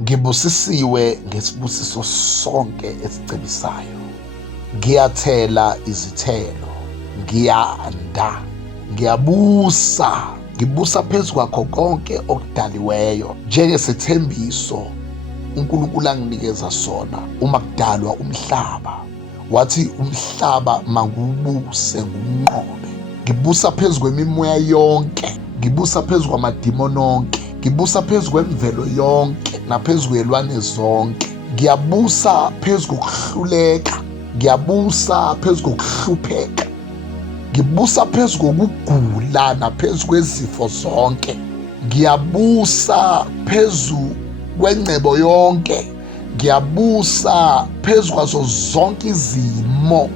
Ngibusisiwe ngesibusiso sonke esicebisayo. Ngiyathela izithelo, ngiyanda, ngiyabusa, ngibusa phezu kwakho konke okudaliweyo, njengesithembiso uNkulunkulu anginikeza sona uma kudalwa umhlaba. Wathi umhlaba mangiwubuse ngiwunqobe. Ngibusa phezu kwemimoya yonke, ngibusa phezu kwamadimoni onke, ngibusa phezu kwemvelo yonke naphezu kwezilwane zonke. Ngiyabusa phezu kokuhluleka, ngiyabusa phezu kokuhlupheka, ngibusa phezu kokugula naphezu kwezifo zonke. Ngiyabusa phezu kwengcebo yonke, ngiyabusa phezu kwazo zonke izimo.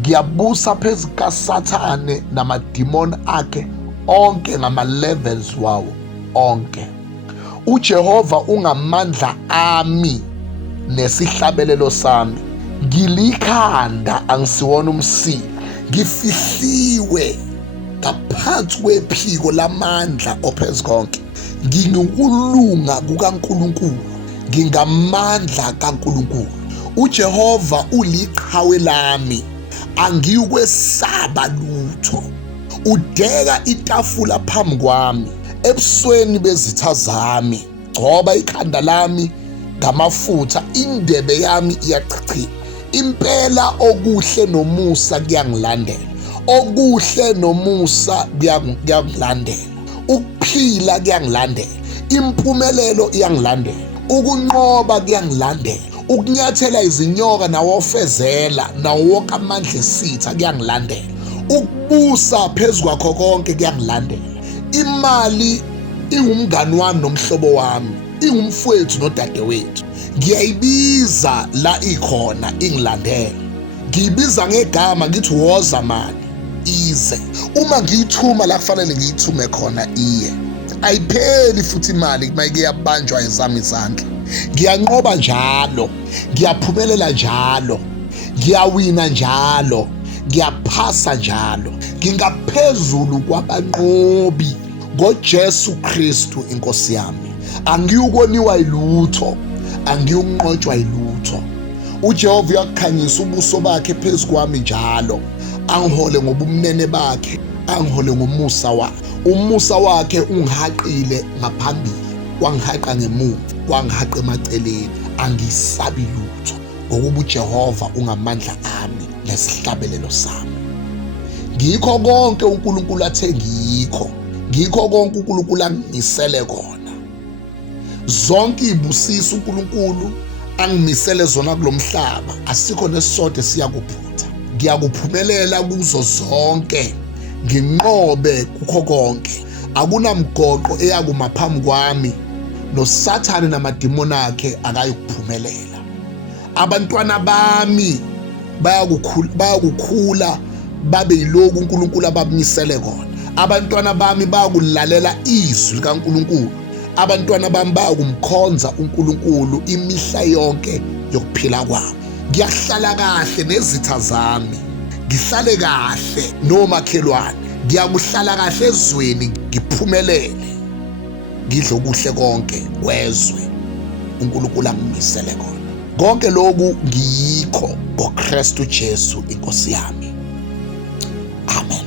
Ngiyabusa phezu kaSathane namadimoni akhe onke ngama-levels wawo onke. UJehova ungamandla ami nesihlabelelo sami. Ngilikhanda angisiwona umsila, ngifihliwe ngaphansi kwephiko lamandla ophezu konke. Ngingukulunga kukaNkulunkulu, ngingamandla kaNkulunkulu. UJehova uliqhawe lami, angiyukwesaba lutho. Udeka itafula phambi kwami ebusweni bezitha zami. Gcoba ikhanda lami ngamafutha, indebe yami iyachichima. Impela okuhle nomusa kuyangilandela, okuhle nomusa kuyangilandela. Ukuphila kuyangilandela, impumelelo iyangilandela, ukunqoba kuyangilandela, ukunyathela izinyoka nawofezela nawo wonke amandla esitha kuyangilandela. Ukubusa phezu kwakho konke kuyangilandela. Imali ingumngani wami nomhlobo wami, ingumfowethu nodadewethu. Ngiyayibiza la ikhona ingilandela. Ngiyibiza ngegama ngithi woza mali ize. Uma ngiyithuma la kufanele ngiyithume khona iye. Ayipheli futhi imali mayike yabanjwa ezami izandla. Ngiyanqoba njalo, ngiyaphumelela njalo, ngiyawina njalo, ngiyaphasa njalo. Ngingaphezulu kwabanqobi ngoJesu Kristu inkosi yami. Angiyukoniwa ilutho, angiyunqotshwa ilutho. UJehova uyakukhanyisa ubuso bakhe phezu kwami njalo, angihole ngobumnene bakhe, angihole ngomusa wakhe. Umusa wakhe ungihaqile ngaphambili, wangihaqa ngemuva, wangihaqa emaceleni. Angisabi lutho ngokuba uJehova ungamandla ami nesihlabelelo sami. Ngikho konke uNkulunkulu athe ngikho, ngikho konke uNkulunkulu angimisele kona. Zonke izibusiso uNkulunkulu angimisele zona kulomhlaba, asikho nesisodwa siyakuphutha. Ngiyakuphumelela kuzo zonke, nginqobe kukho konke. Akunamgoqo eyakuma phambi kwami, noSathane namadimoni akhe akayikuphumelela. Abantwana bami bayakukhula babe yiloku uNkulunkulu abakumisele kona. Abantwana bami bayakulalela izwi likaNkulunkulu. Abantwana bami bayakumkhonza uNkulunkulu imihla yonke yokuphila kwabo. Ngiyahlala kahle nezitha zami, ngihlale kahle nomakhelwane, ngiyakuhlala kahle ezweni, ngiphumelele, ngidle okuhle konke wezwe uNkulunkulu angimisele kona. Konke lokhu ngiyikho ngoKristu Jesu inkosi yami. Amen.